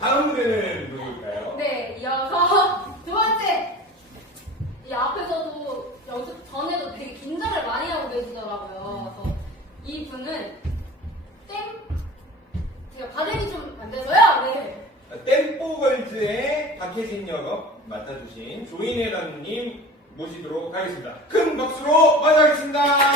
다음 무대는 누굴까요? 네, 이어서 두 번째. 이 앞에서도 연습 전에도 되게 긴장을 많이 하고 계시더라고요. 그래서 이 분은 땡 제가 발음이 좀 안 돼서요. 네. 템포걸즈의 박혜진 역을 맡아주신 조인혜 단님 모시도록 하겠습니다. 큰 박수로 맞이하겠습니다.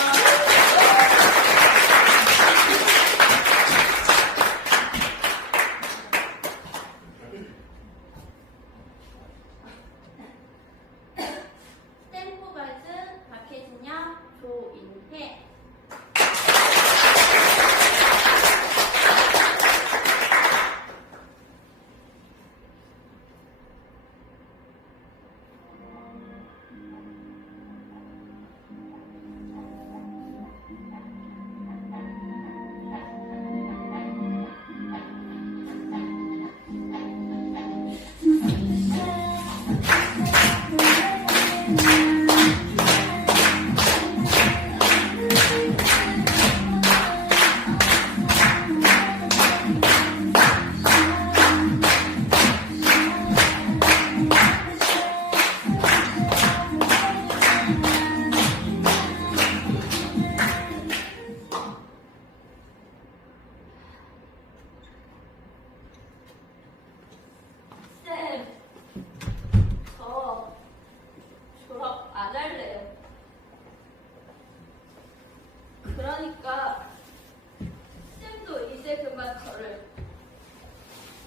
이제 그만 저를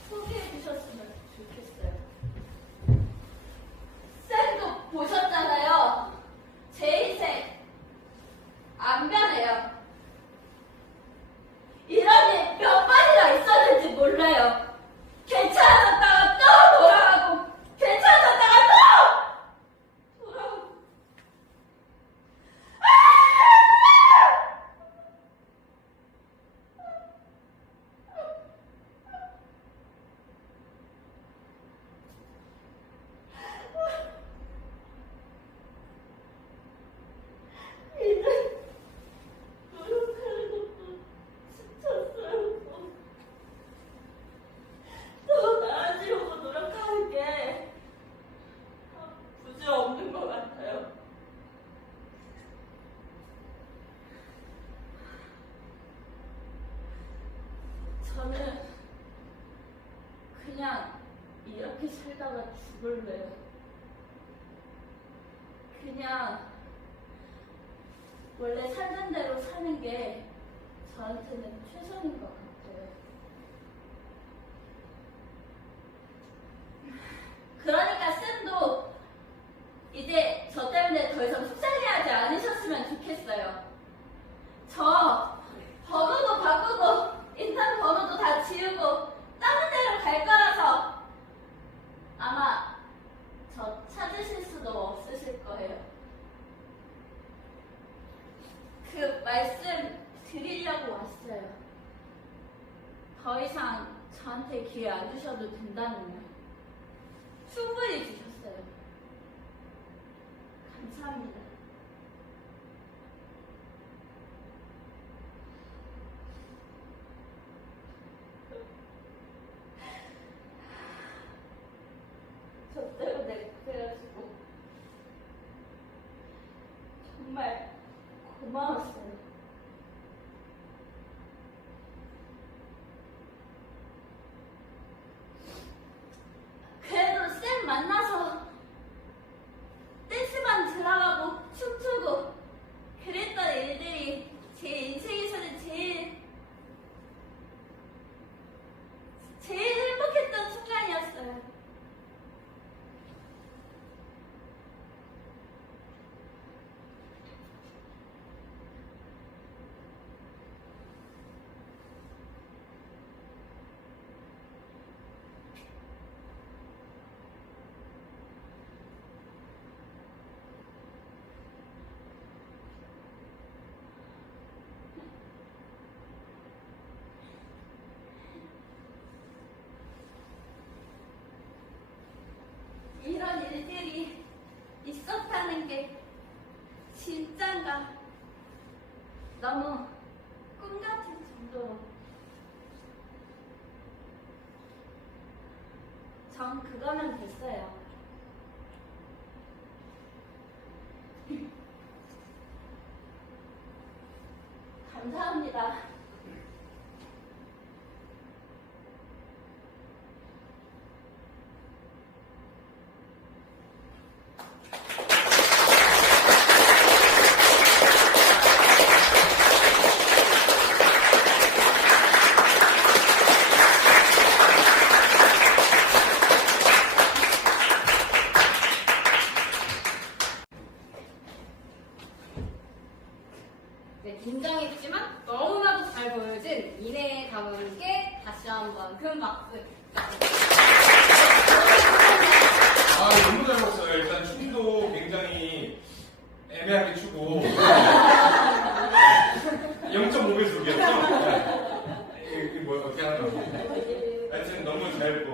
소개해 주셨으면 좋겠어요. 쌤도 보셨잖아요. 제 인생 안 변해요. 이런 일 몇 번이나 있었는지 몰라요. 괜찮아졌다가 또 돌아가고 괜찮아졌다가 또 돌아가고 이제 노력하는 것도 지쳤어요. 더 나아지려고 노력하는 게 부지 없는 것 같아요. 저는 그냥 이렇게 살다가 죽을래요. 그냥 원래 살던 대로 사는 게 저한테는 최선인 것 같아요. 그러니까 쌤도 이제 저 때문에 더 이상 속상해하지 않으셨으면 좋겠어요. 저 번호도 바꾸고 인턴 번호도 다 지우고 다른 데로 갈 거라서 아마 저 찾으실 수도 없으실 거예요. 그 말씀 드리려고 왔어요. 더 이상 저한테 기회 안 주셔도 된다는 말. 충분히 주셨어요. 감사합니다. 저 때문에 그래가지고 정말 고마웠어요. 그래도 쌤 만나서 댄스반 들어가고 춤추고 그랬던 일들이 제 인생에서는 제일 제일 행복했던 순간이었어요. 전 그거면 됐어요. 감사합니다. 그 이내의 가문께 다시 한번 큰 박수. 아 너무 잘 봤어요. 일단 춤도 굉장히 애매하게 추고 0.5배 속이었죠? 이게 뭐야 어떻게 하는 거지? 하여튼 너무 잘